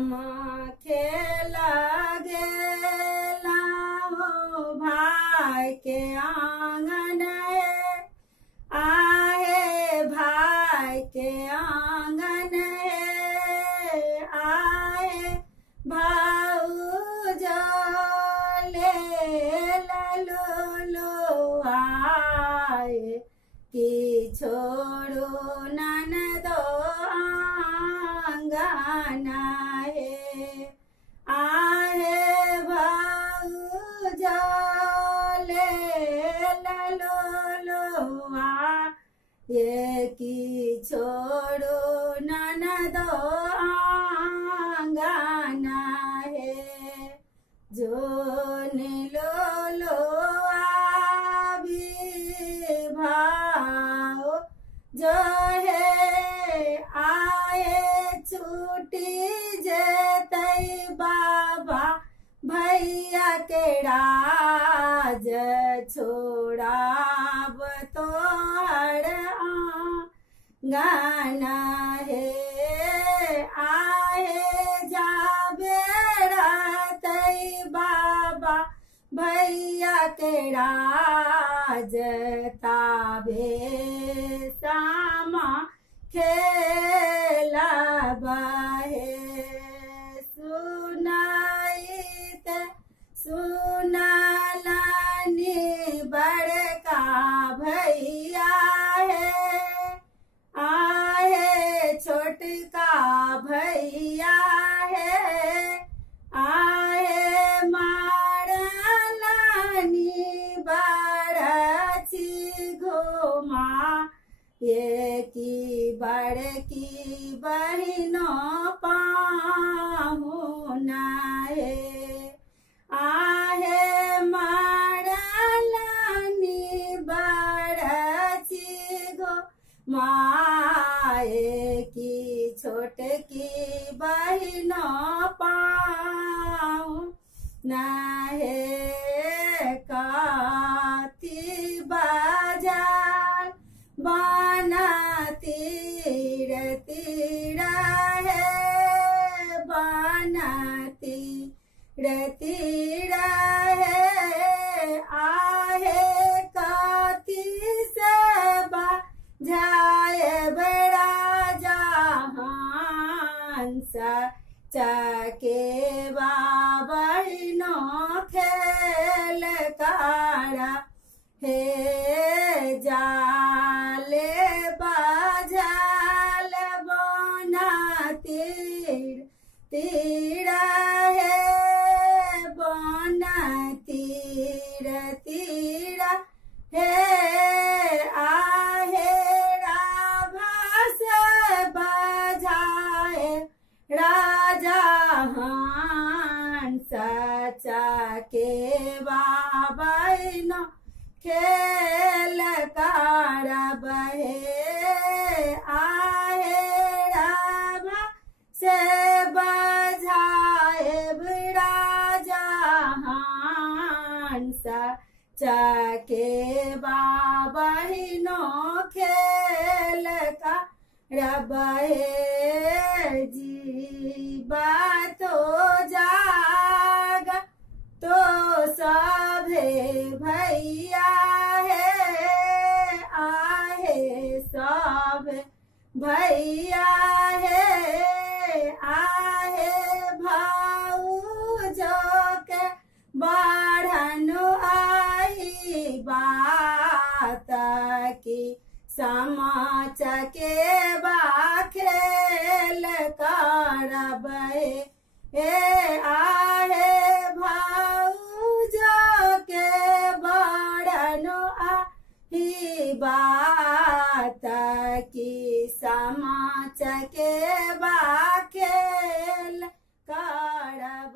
सामा खेला गेला हो भाई के आंगन आए भाई के आंगन आए भाऊज ले लो आए कि छोड़ो ननदो आंगना है आए भाऊज ले लो आए कि छोड़ो ननदो आंगना है जो लो आवी भाव जो है आए छूटी जेतई बाबा भैया के राज छोड़ाब तो गाना है आए जाबे रातई बाबा भैया के राज ताबे सामा खेला बहे सुनालानी बड़का भैया है आए छोटका भैया है आए मारलानी बड़ची घुमा ये की बड़की बहिनों पाहुना है आहे मारलानी बड़ची घो माए की छोटकी बहिनों पाऊ ना है काती बाजार बाना तीर तीरा है बाना तीर तीरा है आहे काती से जाए बड़ा जहान सा चके बाबनो खेल काड़ा हे जाले बाजाल बोना तीरा है बोना तीरा है आहे राभास बजाए राजा हंस चके बाबनो खेल काड़ा बहे आहे राभा से बजाए राजा हंस चके बाबनो खेल काड़ा बहे जीवा तो जागा तो सभे भैया है आहे सब भैया है आहे भाऊजो के बढ़न आई बात की समाच के बाखेल करब हे आहे भाऊजो के बढ़न आई बात की समाच के बाखेल करब।